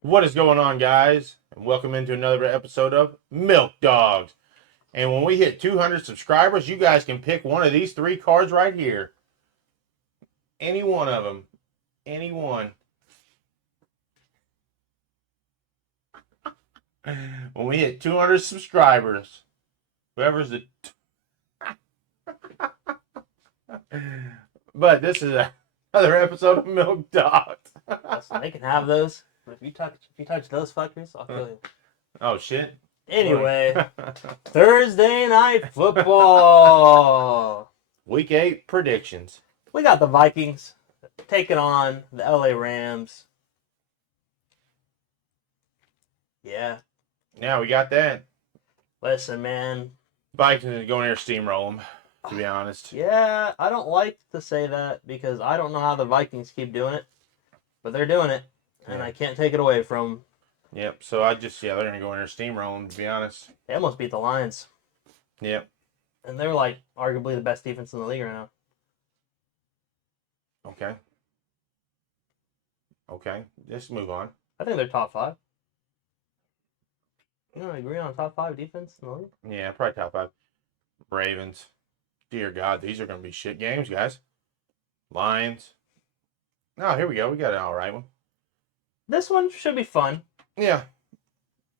What is going on, guys? And welcome into another episode of Milk Dogs. And when we hit 200 subscribers, you guys can pick one of these three cards right here. Any one of them. Any one. When we hit 200 subscribers, whoever's the. But this is another episode of Milk Dogs. Listen, they can have those. But if you touch those fuckers, I'll kill you. Oh, shit. Anyway, Thursday night football. Week 8 predictions. We got the Vikings taking on the LA Rams. Yeah. Yeah, we got that. Listen, man. Vikings is going here steamroll them, to be honest. Yeah, I don't like to say that because I don't know how the Vikings keep doing it, but they're doing it, and Yeah. I can't take it away from them. Yep. So they're gonna go in there steamrolling, to be honest. They almost beat the Lions, Yep. and they're like arguably the best defense in the league right now. Okay. Okay. Let's move on. I think they're top 5. You know, agree on top 5 defense in the league? Yeah, probably top 5. Ravens. Dear God, these are gonna be shit games, guys. Lions. Oh, here we go. We got an all right one. This one should be fun. Yeah.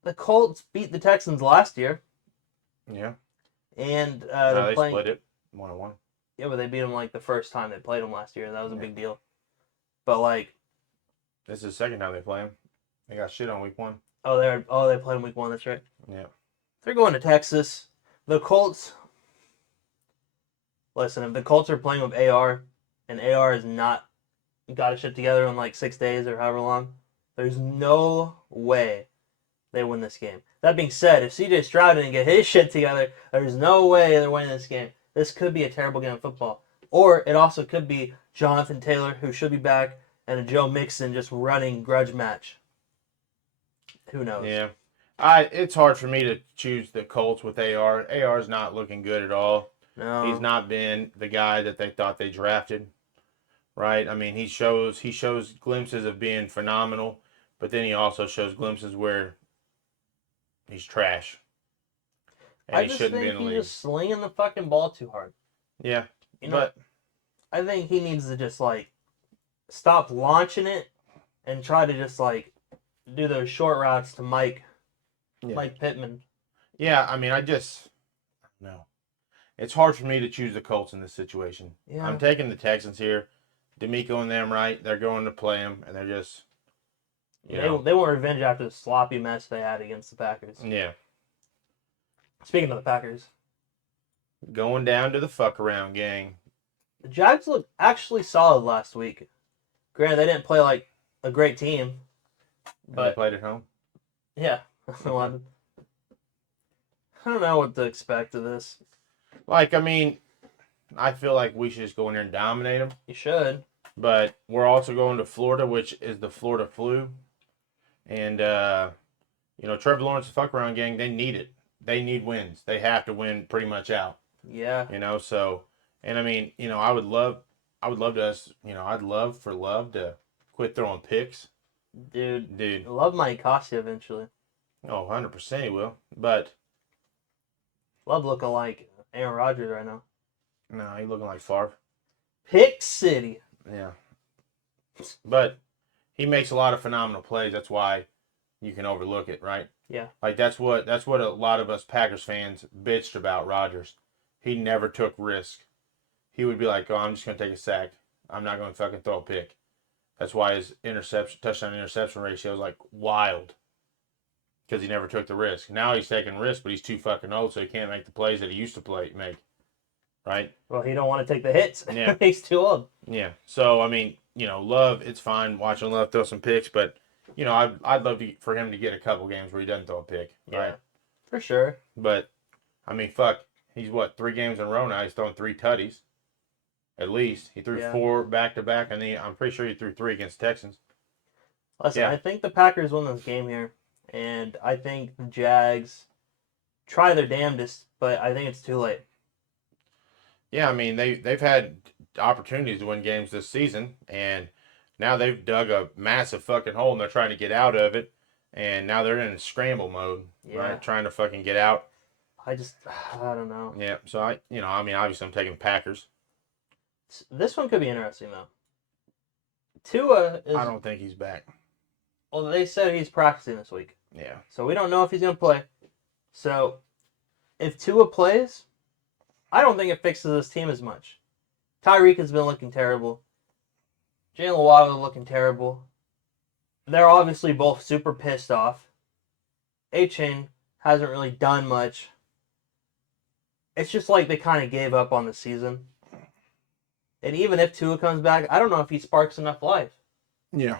The Colts beat the Texans last year, Yeah. and No, they're they playing. split it 1-1. Yeah, but they beat them like the first time they played them last year. That was a big deal. But like, This is the second time they play them. They got shit on week 1. they played them week 1. That's right. Yeah. They're going to Texas. The Colts. Listen, if the Colts are playing with AR, and AR has not got his shit together in like 6 days or however long, there's no way they win this game. That being said, if CJ Stroud didn't get his shit together, there's no way they're winning this game. This could be a terrible game of football. Or it also could be Jonathan Taylor, who should be back, and a Joe Mixon just running grudge match. Who knows? Yeah. It's hard for me to choose the Colts with AR. AR's not looking good at all. No. He's not been the guy that they thought they drafted, right? I mean, he shows glimpses of being phenomenal, but then he also shows glimpses where he's trash, and I he just shouldn't be think in the he's league. just slinging the fucking ball too hard. Yeah, You know, but I think he needs to just like stop launching it and try to just like do those short routes to Mike Pittman. yeah, I mean, no. It's hard for me to choose the Colts in this situation. Yeah. I'm taking the Texans here. D'Amico and them, right? They're going to play him, and they're just, They want revenge after the sloppy mess they had against the Packers. yeah. Speaking of the Packers, Going down to the fuck around gang. the Jags looked actually solid last week. Granted, they didn't play like a great team, But but they played at home. yeah, I don't know what to expect of this. Like, I mean, I feel like we should just go in there and dominate them. You should. But we're also going to Florida, which is the Florida flu. And, Trevor Lawrence, the fuck around gang, they need it. They need wins. They have to win pretty much out. Yeah. So, and I mean, I'd love for Love to quit throwing picks. Dude. Love might cost you eventually. Oh, 100% he will. But, Love looking like Aaron Rodgers right now. no, he looking like Favre. Pick City. Yeah. But he makes a lot of phenomenal plays. That's why you can overlook it, right? Yeah. Like that's what a lot of us Packers fans bitched about Rodgers. He never took risk. He would be like, "Oh, I'm just gonna take a sack. I'm not gonna fucking throw a pick." That's why his touchdown interception ratio is like wild. Because he never took the risk. Now he's taking risks, but he's too fucking old, so he can't make the plays that he used to make. Right? Well, he don't want to take the hits. Yeah. He's too old. Yeah. So I mean, Love, it's fine watching Love throw some picks, but I'd love for him to get a couple games where he doesn't throw a pick. Yeah. Right? For sure. But I mean, fuck, he's 3 games in a row now. He's throwing 3 tutties. At least he threw 4 back to back, and I'm pretty sure he threw 3 against Texans. Listen, Yeah. I think the Packers win this game here, and I think the Jags try their damnedest, but I think it's too late. Yeah, I mean they've had opportunities to win games this season, and Now they've dug a massive fucking hole and they're trying to get out of it. And now they're in scramble mode, right? Trying to fucking get out. I don't know. Yeah, so obviously I'm taking the Packers. This one could be interesting, though. Tua is... I don't think he's back. Well, they said he's practicing this week. Yeah. So we don't know if he's going to play. So if Tua plays, I don't think it fixes this team as much. Tyreek has been looking terrible. Jalen Waddle looking terrible. They're obviously both super pissed off. A-Chain hasn't really done much. It's just like they kind of gave up on the season. And even if Tua comes back, I don't know if he sparks enough life. Yeah.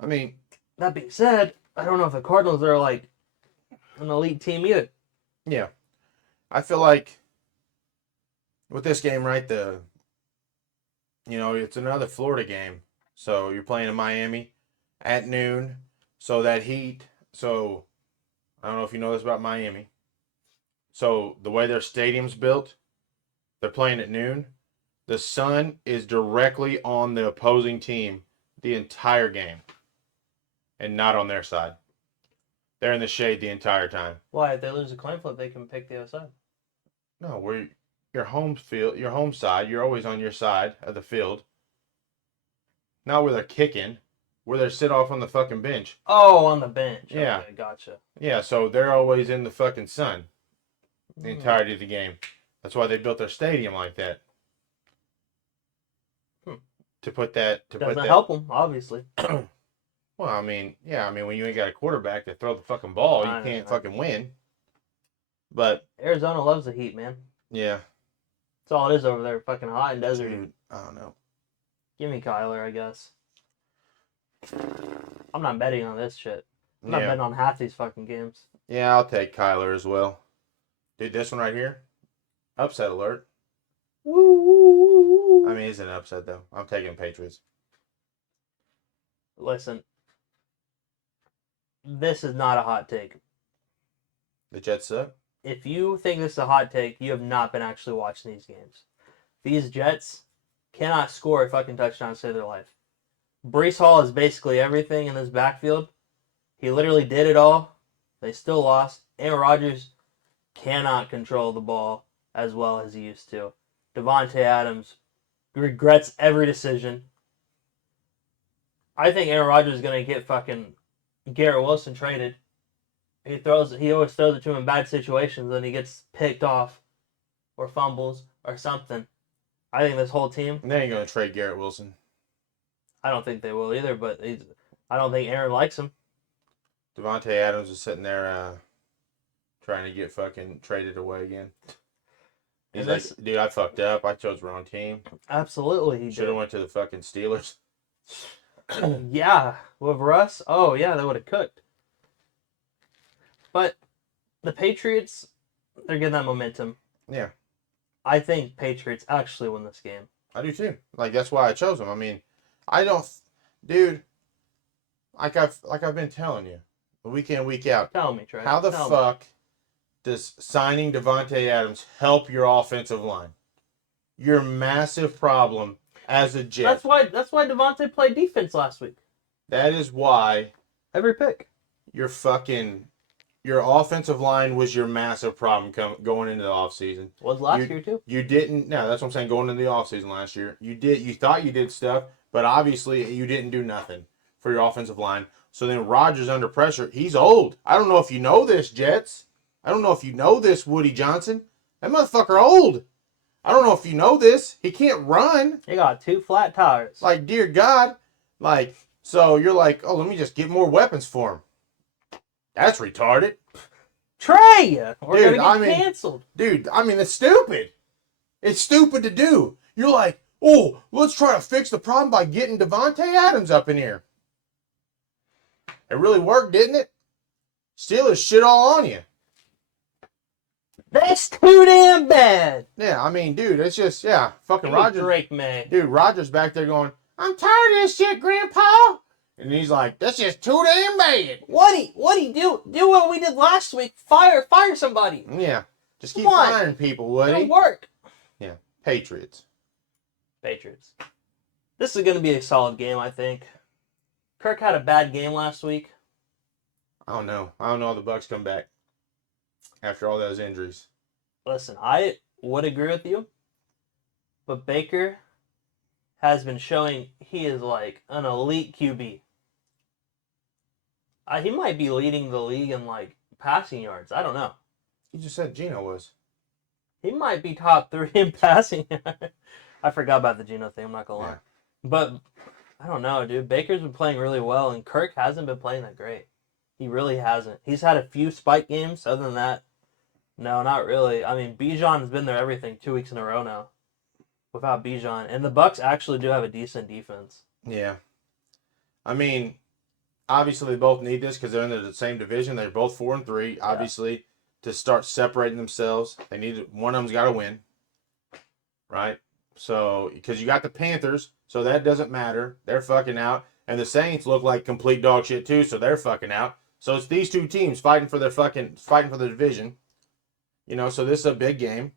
I mean, that being said, I don't know if the Cardinals are like an elite team either. Yeah. I feel like with this game, right, it's another Florida game. So you're playing in Miami at noon. So that heat. So I don't know if you know this about Miami. So the way their stadium's built, they're playing at noon. The sun is directly on the opposing team the entire game and not on their side. They're in the shade the entire time. Why? If they lose a coin flip, they can pick the other side. No, where your home side, you're always on your side of the field. Not where they're kicking, where they sit off on the fucking bench. Oh, on the bench. Yeah. Okay, gotcha. Yeah, so they're always in the fucking sun the entirety of the game. That's why they built their stadium like that. To put that... Doesn't help them, obviously. Well, I mean, when you ain't got a quarterback to throw the fucking ball, you can't fucking win. But... Arizona loves the heat, man. Yeah. That's all it is over there, fucking hot and desert. Dude, I don't know. Give me Kyler, I guess. I'm not betting on this shit. I'm not betting on half these fucking games. Yeah, I'll take Kyler as well. Dude, this one right here, upset alert. Woo, woo, woo, woo. I mean, it's an upset, though. I'm taking Patriots. Listen, this is not a hot take. The Jets suck? If you think this is a hot take, you have not been actually watching these games. These Jets cannot score a fucking touchdown to save their life. Breece Hall is basically everything in this backfield. He literally did it all. They still lost. Aaron Rodgers cannot control the ball as well as he used to. Devontae Adams regrets every decision. I think Aaron Rodgers is going to get fucking Garrett Wilson traded. He always throws it to him in bad situations and he gets picked off or fumbles or something. I think this whole team... They ain't going to trade Garrett Wilson. I don't think they will either, but I don't think Aaron likes him. Devontae Adams is sitting there trying to get fucking traded away again. He's like, dude, I fucked up. I chose the wrong team. Absolutely, he should have went to the fucking Steelers. Yeah, with Russ. Oh yeah, they would have cooked. But the Patriots, they're getting that momentum. Yeah, I think Patriots actually win this game. I do too. Like that's why I chose them. I mean, I don't, dude. Like I've been telling you, week in, week out. Tell me, Trey. How the fuck does signing Devontae Adams help your offensive line? Your massive problem as a Jet. That's why Devontae played defense last week. That is why every pick. Your offensive line was your massive problem going into the offseason. Was last year too. You didn't. No, that's what I'm saying. Going into the offseason last year, you thought you did stuff, but obviously you didn't do nothing for your offensive line. So then Rodgers under pressure. He's old. I don't know if you know this, Jets. I don't know if you know this, Woody Johnson. That motherfucker old. I don't know if you know this. He can't run. He got 2 flat tires. Like, dear God. Like, so you're like, oh, let me just get more weapons for him. That's retarded. Trey! We're going to get canceled. Dude, I mean, it's stupid. It's stupid to do. You're like, oh, let's try to fix the problem by getting Devontae Adams up in here. It really worked, didn't it? Steelers shit all on you. That's too damn bad. Yeah, I mean, dude, it's just, fucking Rodgers. Drake May. Dude, Rodgers back there going, I'm tired of this shit, Grandpa. And he's like, that's just too damn bad. Woody, do what we did last week. Fire somebody. Yeah, just keep firing people, Woody. It'll work. Yeah, Patriots. This is going to be a solid game, I think. Kirk had a bad game last week. I don't know. I don't know how the Bucks come back after all those injuries. Listen, I would agree with you, but Baker has been showing he is like an elite QB. He might be leading the league in like passing yards. I don't know. You just said Geno was. He might be top 3 in passing yards. I forgot about the Geno thing. I'm not gonna lie, Yeah. but I don't know, dude. Baker's been playing really well, and Kirk hasn't been playing that great. He really hasn't. He's had a few spike games. Other than that, no, not really. I mean, Bijan's been there everything 2 weeks in a row now without Bijan, and the Bucks actually do have a decent defense. Yeah. I mean, obviously they both need this because they're in the same division. They're both 4-3. Yeah. Obviously, to start separating themselves, they need one of them's got to win, right? So because you got the Panthers, so that doesn't matter. They're fucking out, and the Saints look like complete dog shit too, so they're fucking out. So it's these two teams fighting for the division. You know, so this is a big game.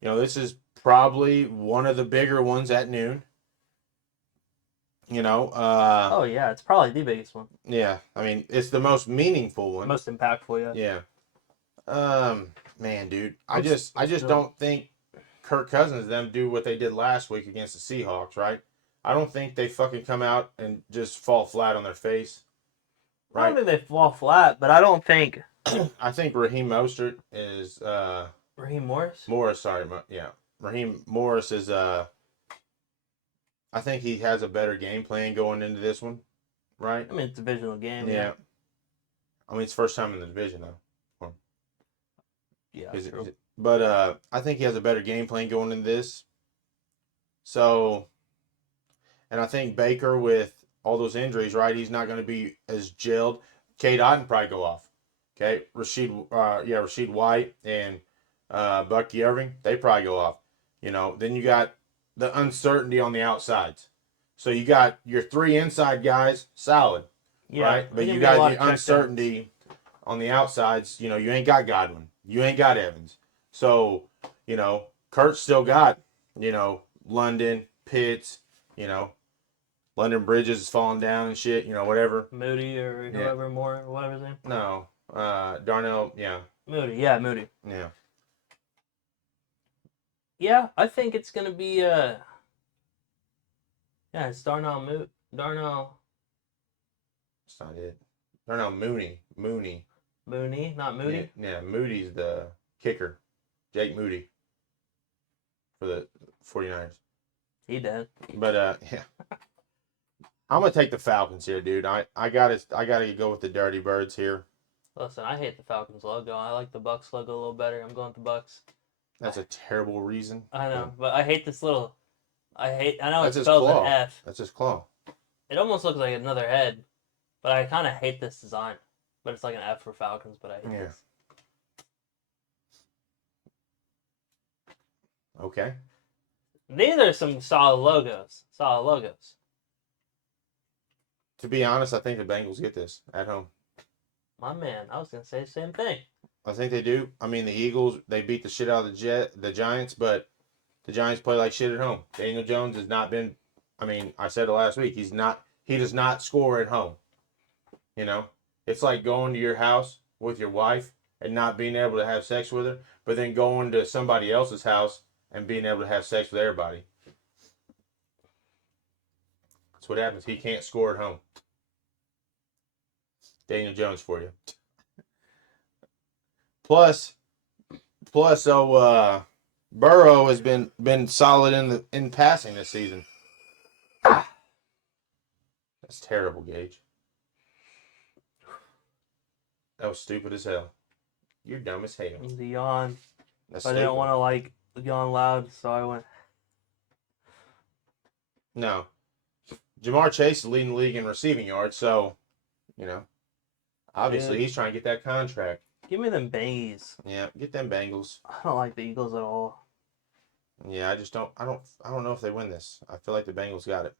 You know, this is probably one of the bigger ones at noon. You know, Oh yeah, it's probably the biggest one, yeah. I mean, it's the most meaningful one. most impactful. Yeah. Yeah. Man, dude, I just good. don't think Kirk Cousins them do what they did last week against the Seahawks, right? I don't think they fucking come out and just fall flat on their face, I don't right? think they fall flat, but I don't think I think Raheem Mostert is Raheem Morris. Raheem Morris is I think he has a better game plan going into this one, right? I mean, it's a divisional game. Yeah. I mean, it's first time in the division though. Yeah. Is it- True. is it- But I think he has a better game plan going into this. So, and I think Baker with all those injuries, right? He's not going to be as gelled. Cade Otton probably go off. Okay, Rashid White and Bucky Irving, they probably go off. You know, then you got the uncertainty on the outsides. So you got your 3 inside guys solid, Yeah. right? But there's you gonna be a lot got of the checkdowns. uncertainty on the outsides. You know, you ain't got Godwin, you ain't got Evans. So you know, Kurt's still got London, Pitts, London Bridges is falling down and shit, whatever. Moody or Yeah. whoever more, whatever his name. No, Darnell, yeah, Moody. Yeah, Moody. yeah. Yeah, I think it's gonna be yeah, it's Darnell Darnell That's not it. Darnell Mooney, Mooney, not Moody. Yeah, Moody's the kicker, Jake Moody for the 49ers. He did. But yeah, I'm gonna take the Falcons here, dude. I gotta go with the Dirty Birds here. Listen, I hate the Falcons logo. I like the Bucks logo a little better. I'm going with the Bucks. That's a terrible reason. I know, but I hate this little. I know That's it his spells claw. an F. That's his claw. It almost looks like another head, but I kind of hate this design. But it's like an F for Falcons, but I hate Yeah. this. Okay. These are some solid logos. Solid logos. To be honest, I think the Bengals get this at home. My man, I was gonna say the same thing. I think they do. I mean, the Eagles, they beat the shit out of the Giants, but the Giants play like shit at home. Daniel Jones has not been. I mean, I said it last week. He does not score at home. You know, it's like going to your house with your wife and not being able to have sex with her, but then going to somebody else's house and being able to have sex with everybody. That's what happens. He can't score at home. Daniel Jones for you. Plus, so Burrow has been solid in passing this season. That's terrible, Gage. That was stupid as hell. You're dumb as hell. The yawn. That's I stupid. didn't want to yawn loud, so I went. No. Jamar Chase is leading the league in receiving yards, so obviously Yeah. he's trying to get that contract. Give me them Bangies. Yeah, get them Bengals. I don't like the Eagles at all. Yeah, I don't know if they win this. I feel like the Bengals got it.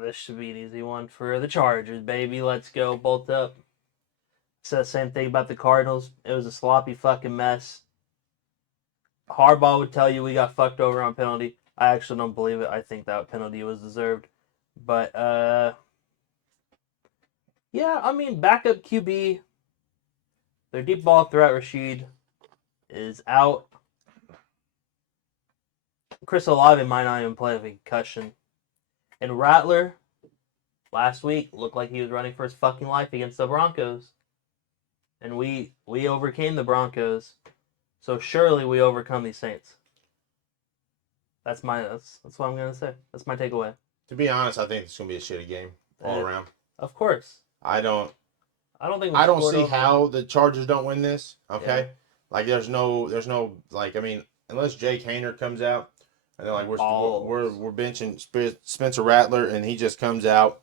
This should be an easy one for the Chargers, baby. Let's go. Bolt up. Said the same thing about the Cardinals. It was a sloppy fucking mess. Harbaugh would tell you we got fucked over on penalty. I actually don't believe it. I think that penalty was deserved. But yeah, I mean, backup QB, their deep ball threat Rashid is out. Chris Olave might not even play with a concussion. And Rattler last week looked like he was running for his fucking life against the Broncos. And we overcame the Broncos. So surely we overcome these Saints. That's what I'm gonna say. That's my takeaway. To be honest, I think it's gonna be a shitty game all Uh, around. Of course. I don't I don't think we I don't scored see over. how the Chargers don't win this. Okay, Yeah. like there's no like I mean unless Jake Hayner comes out and then like we're Balls. we're benching Spencer Rattler and he just comes out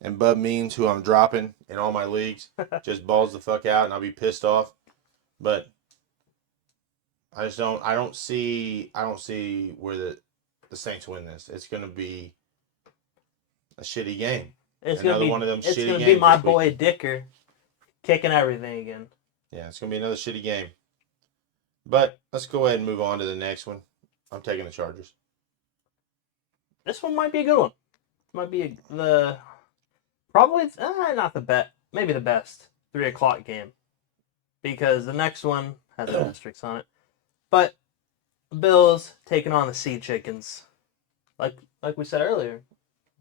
and Bub Means who I'm dropping in all my leagues just balls the fuck out and I'll be pissed off. But I don't see where the Saints win this. It's gonna be a shitty game. It's Another gonna be one of them it's shitty gonna be games my this boy weekend. Dicker kicking everything again. Yeah, it's gonna be another shitty game. But let's go ahead and move on to the next one. I'm taking the Chargers. This one might be a good one. Might be the probably not the best, maybe the best 3 o'clock game because the next one has an asterisk on it. But Bills taking on the Sea Chickens, like we said earlier.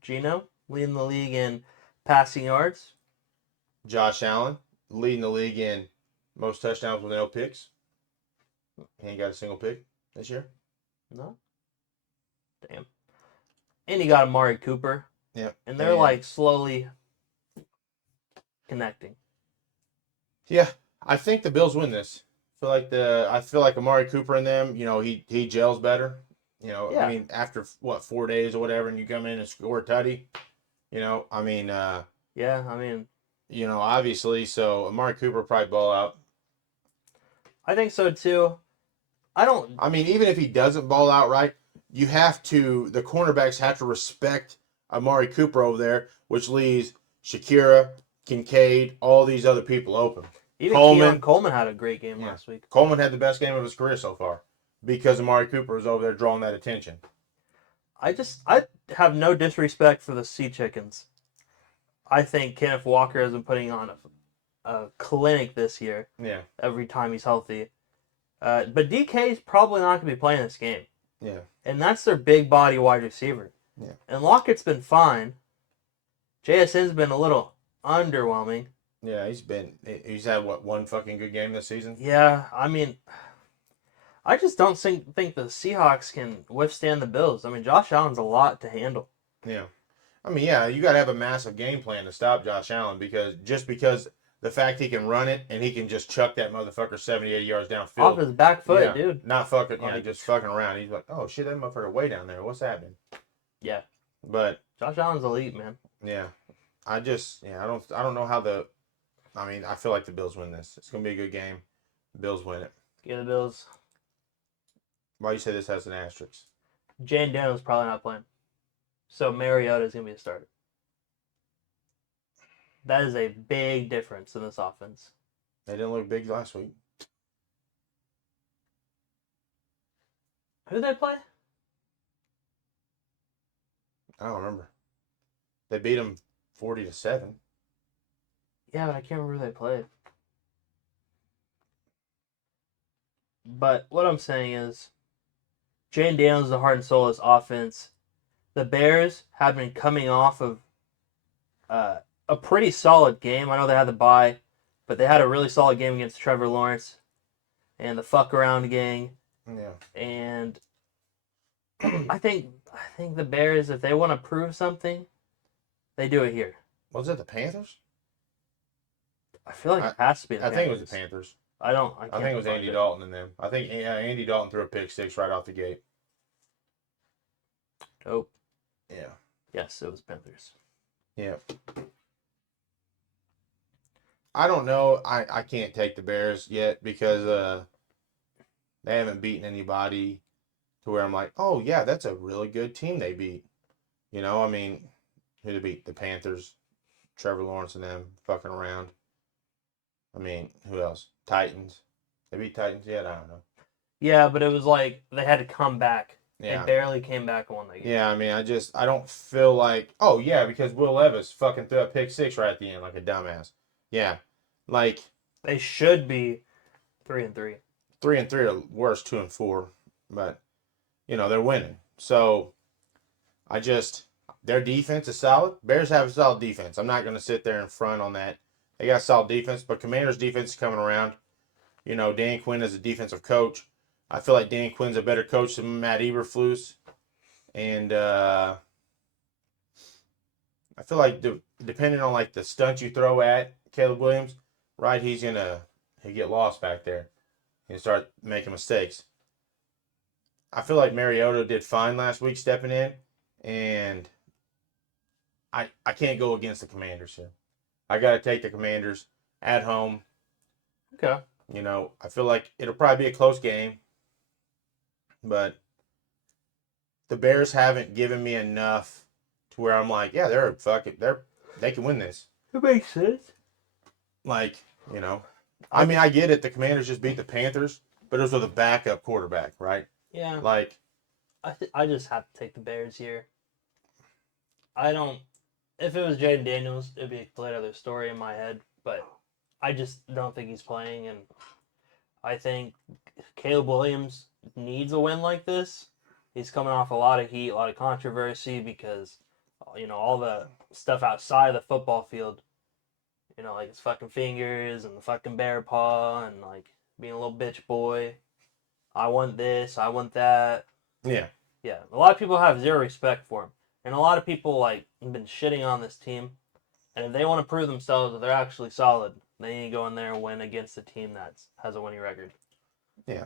Gino leading the league in passing yards. Josh Allen leading the league in most touchdowns with no picks. He ain't got a single pick this year. No, damn. And you got Amari Cooper. Yeah, And they're like slowly connecting. Yeah, I think the Bills win this. I feel like Amari Cooper and them, he gels better. Yeah. I mean, after 4 days or whatever, and you come in and score a tutty, Yeah, I mean, obviously, so Amari Cooper probably ball out. I think so too. I mean, even if he doesn't ball out right, the cornerbacks have to respect Amari Cooper over there, which leaves Shakira, Kincaid, all these other people open. Even Keon Coleman had a great game last week. Coleman had the best game of his career so far because Amari Cooper was over there drawing that attention. I have no disrespect for the Sea Chickens. I think Kenneth Walker has been putting on a clinic this year. Yeah. Every time he's healthy. But DK is probably not going to be playing this game. Yeah. And that's their big body wide receiver. Yeah. And Lockett's been fine. JSN's been a little underwhelming. Yeah, he's had one fucking good game this season? Yeah, I mean, I just don't think the Seahawks can withstand the Bills. I mean, Josh Allen's a lot to handle. Yeah. I mean, yeah, you got to have a massive game plan to stop Josh Allen because the fact he can run it and he can just chuck that motherfucker 70, 80 yards downfield. Off his back foot, dude. Not fucking, just fucking around. He's like, oh shit, that motherfucker way down there. What's happening? Yeah. But Josh Allen's elite, man. Yeah. I don't know how I feel like the Bills win this. It's going to be a good game. The Bills win it. Give the Bills. Why you say this has an asterisk? Jane Daniels probably not playing. So Mariota is going to be the starter. That is a big difference in this offense. They didn't look big last week. Who did they play? I don't remember. They beat them 40-7. Yeah, but I can't remember who they played. But what I'm saying is, Jane Daniels is the heart and soul of this offense. The Bears have been coming off of a pretty solid game. I know they had the bye, but they had a really solid game against Trevor Lawrence and the fuck around gang. Yeah. And I think the Bears, if they want to prove something, they do it here. Was it the Panthers? I feel like it has to be the Panthers. I think it was the Panthers. I think it was Andy Dalton and them. I think Andy Dalton threw a pick six right off the gate. Dope. Yeah. Yes, it was Panthers. Yeah. I don't know. I can't take the Bears yet because they haven't beaten anybody to where I'm like, oh yeah, that's a really good team they beat. I mean, who they beat? The Panthers, Trevor Lawrence and them fucking around. I mean, who else? Titans. They beat Titans yet? I don't know. Yeah, but it was like they had to come back. They Yeah. barely came back and won that game. Yeah, I mean, I don't feel like, oh yeah, because Will Levis fucking threw a pick six right at the end like a dumbass. Yeah, like They should be 3-3. 3-3 are worse 2-4, but they're winning. So I just their defense is solid. Bears have a solid defense. I'm not going to sit there and front on that. They got solid defense, but Commanders defense is coming around. Dan Quinn is a defensive coach. I feel like Dan Quinn's a better coach than Matt Eberflus, and I feel like depending on like the stunt you throw at Caleb Williams, right, he get lost back there and start making mistakes. I feel like Mariota did fine last week stepping in, and I can't go against the Commanders here. I got to take the Commanders at home. Okay. I feel like it'll probably be a close game, but the Bears haven't given me enough to where I'm like, yeah, they can win this. It makes sense. Like, I mean, I get it. The Commanders just beat the Panthers, but it was with a backup quarterback, right? Yeah. Like, I just have to take the Bears here. I don't. If it was Jaden Daniels, it'd be a complete other story in my head. But I just don't think he's playing, and I think Caleb Williams needs a win like this. He's coming off a lot of heat, a lot of controversy because all the stuff outside the football field. Like his fucking fingers and the fucking bear paw and like being a little bitch boy. I want this, I want that. yeah. Yeah, a lot of people have zero respect for him, and a lot of people like have been shitting on this team. And if they want to prove themselves that they're actually solid, they need to go in there and win against a team that has a winning record. Yeah.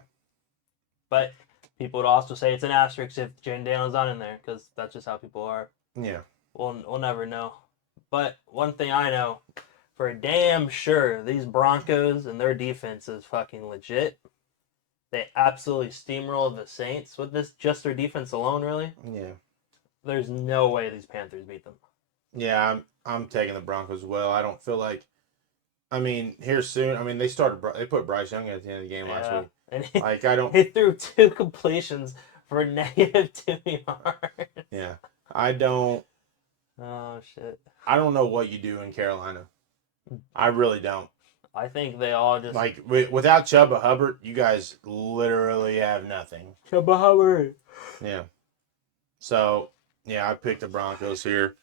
But people would also say it's an asterisk if Jaden Daniels not in there because that's just how people are. Yeah. We'll never know. But one thing I know for damn sure, these Broncos and their defense is fucking legit. They absolutely steamrolled the Saints with this, just their defense alone, really. Yeah. There's no way these Panthers beat them. Yeah, I'm taking the Broncos as well. I don't feel like. I mean, here soon. I mean, they put Bryce Young at the end of the game last week. And Like I don't. he threw 2 completions for -2 yards. Yeah, I don't. Oh shit! I don't know what you do in Carolina. I really don't. I think they all just Like without Chuba Hubbard, you guys literally have nothing. Chuba Hubbard. Yeah. So yeah, I picked the Broncos here.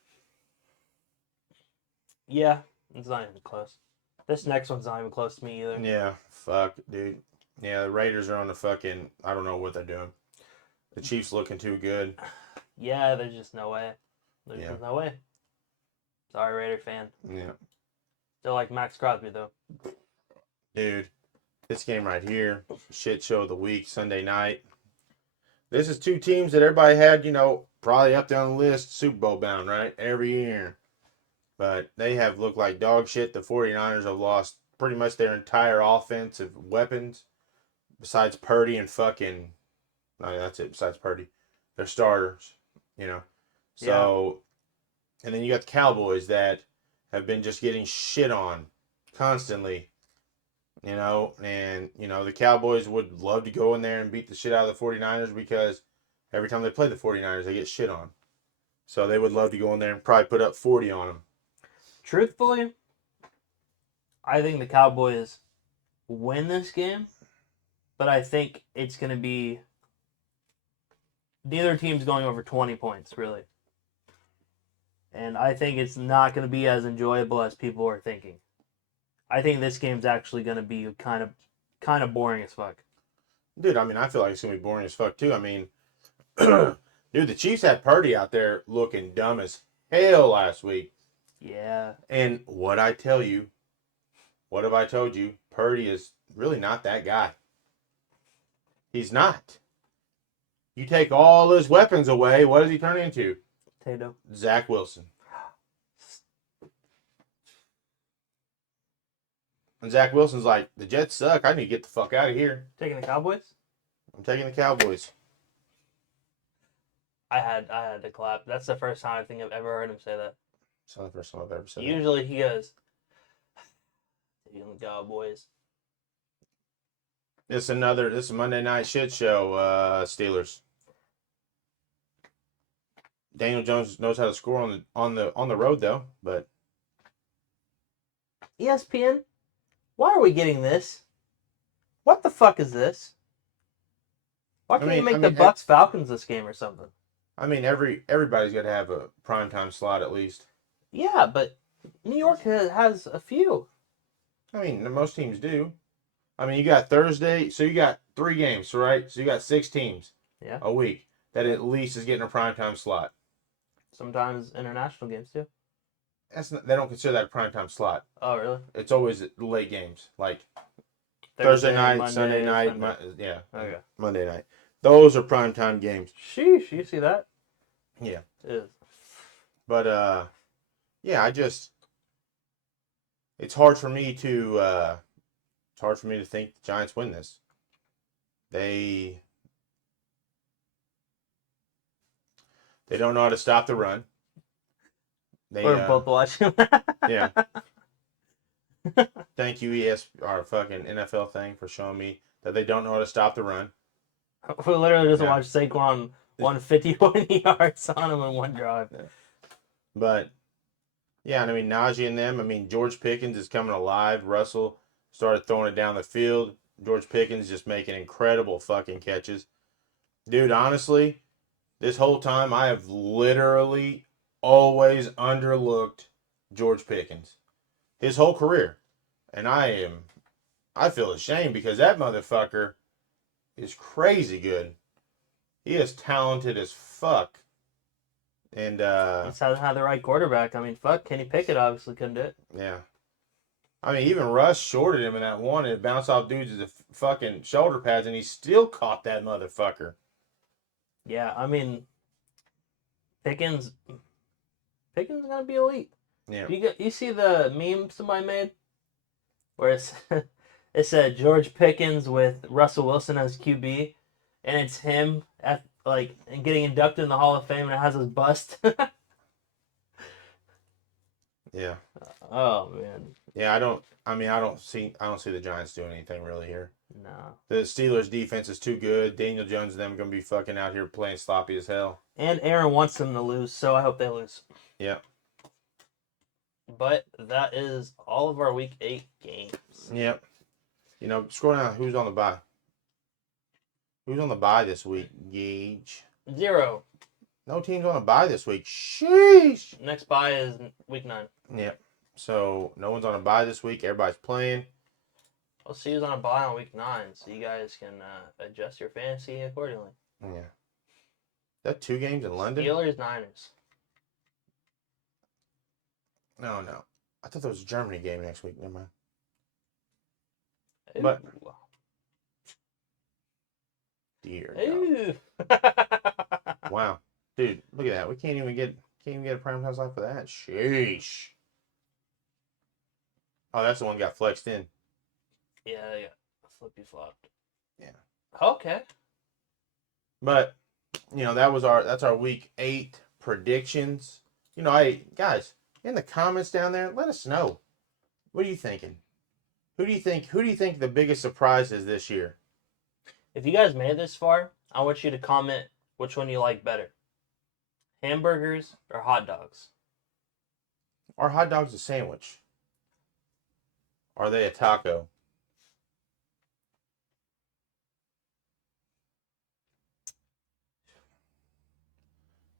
Yeah, it's not even close. This next one's not even close to me either. Yeah, fuck, dude. Yeah, the Raiders are on the fucking. I don't know what they're doing. The Chiefs looking too good. Yeah, there's just no way. There's Yeah. just no way. Sorry, Raider fan. Yeah, Still like Max Crosby though. dude. This game right here, shit show of the week, Sunday night. This is two teams that everybody had, probably up there on the list, Super Bowl bound, right? Every year. But they have looked like dog shit. The 49ers have lost pretty much their entire offensive weapons, besides Purdy and fucking. No, that's it. Besides Purdy, their starters. So, and then you got the Cowboys that have been just getting shit on constantly. And the Cowboys would love to go in there and beat the shit out of the 49ers because every time they play the 49ers, they get shit on. So they would love to go in there and probably put up 40 on them. Truthfully, I think the Cowboys win this game, but I think it's going to be neither team's going over 20 points, really. And I think it's not going to be as enjoyable as people are thinking. I think this game's actually going to be kind of boring as fuck. Dude, I mean, I feel like it's going to be boring as fuck, too. I mean, dude, the Chiefs had Purdy out there looking dumb as hell last week. Yeah. And what have I told you? Purdy is really not that guy. He's not. You take all his weapons away, what does he turn into? Tato. Zach Wilson. And Zach Wilson's like, the Jets suck. I need to get the fuck out of here. Taking the Cowboys? I'm taking the Cowboys. I had to clap. That's the first time I think I've ever heard him say that. It's not the first time I've ever said Usually he goes, taking the Cowboys. This is a Monday night shit show. Steelers. Daniel Jones knows how to score on the road though, but ESPN, why are we getting this? What the fuck is this? Why can't you make the Bucks Falcons this game or something? I mean, everybody's got to have a primetime slot at least. Yeah, but New York has a few. I mean, most teams do. I mean, you got Thursday, so you got 3 games, right? So you got 6 teams a week that at least is getting a primetime slot. Sometimes international games too. They don't consider that a primetime slot. Oh, really? It's always late games, like Thursday night, Monday, Sunday night, Okay. Monday night. Those are primetime games. Sheesh, you see that? Yeah. It is. But yeah, it's hard for me to think the Giants win this. They don't know how to stop the run. We're both watching. Yeah. Thank you, our fucking NFL thing, for showing me that they don't know how to stop the run. We literally just watched Saquon 151 yards on him in one drive. Yeah. But yeah, and I mean Najee and them. I mean George Pickens is coming alive. Russell started throwing it down the field. George Pickens just making incredible fucking catches. Dude, honestly, this whole time I have literally always underlooked George Pickens. His whole career. And I feel ashamed because that motherfucker is crazy good. He is talented as fuck. And just hasn't had the right quarterback. I mean, fuck, Kenny Pickett obviously couldn't do it. Yeah. I mean, even Russ shorted him in that one, and it bounced off dudes' fucking shoulder pads, and he still caught that motherfucker. Yeah, I mean, Pickens gonna be elite. Yeah. You see the meme somebody made where it said George Pickens with Russell Wilson as QB, and it's him and getting inducted in the Hall of Fame, and it has his bust. Yeah. Oh man. Yeah, I don't see the Giants doing anything really here. No. The Steelers defense is too good. Daniel Jones and them gonna be fucking out here playing sloppy as hell. And Aaron wants them to lose, so I hope they lose. Yeah. But that is all of our Week 8 games. Yep. You know, scroll down. Who's on the bye? Who's on the bye this week? Gage. 0. No teams on the bye this week. Sheesh. Next bye is Week 9. Yep. So no one's on a bye this week. Everybody's playing. I'll see who's on a bye on Week 9, so you guys can adjust your fantasy accordingly. Yeah. That 2 games in London? Steelers, Niners. No. I thought there was a Germany game next week. Never mind. Ooh. But dear God. Wow. Dude, look at that. We can't even get a primetime slot for that. Sheesh. Oh, that's the one that got flexed in. Yeah, they got flippy flopped. Yeah. Okay. But that's our Week 8 predictions. Guys, in the comments down there, let us know. What are you thinking? Who do you think the biggest surprise is this year? If you guys made it this far, I want you to comment which one you like better. Hamburgers or hot dogs? Are hot dogs a sandwich? Are they a taco?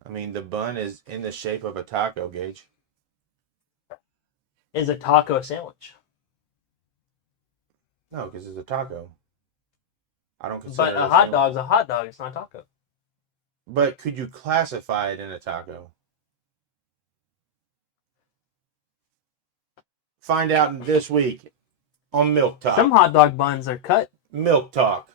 I mean, the bun is in the shape of a taco, Gage. Is a taco a sandwich? No, because it's a taco. I don't consider But it a hot dog's a hot dog. It's not a taco. But could you classify it in a taco? Find out this week on Milk Talk. Some hot dog buns are cut. Milk Talk.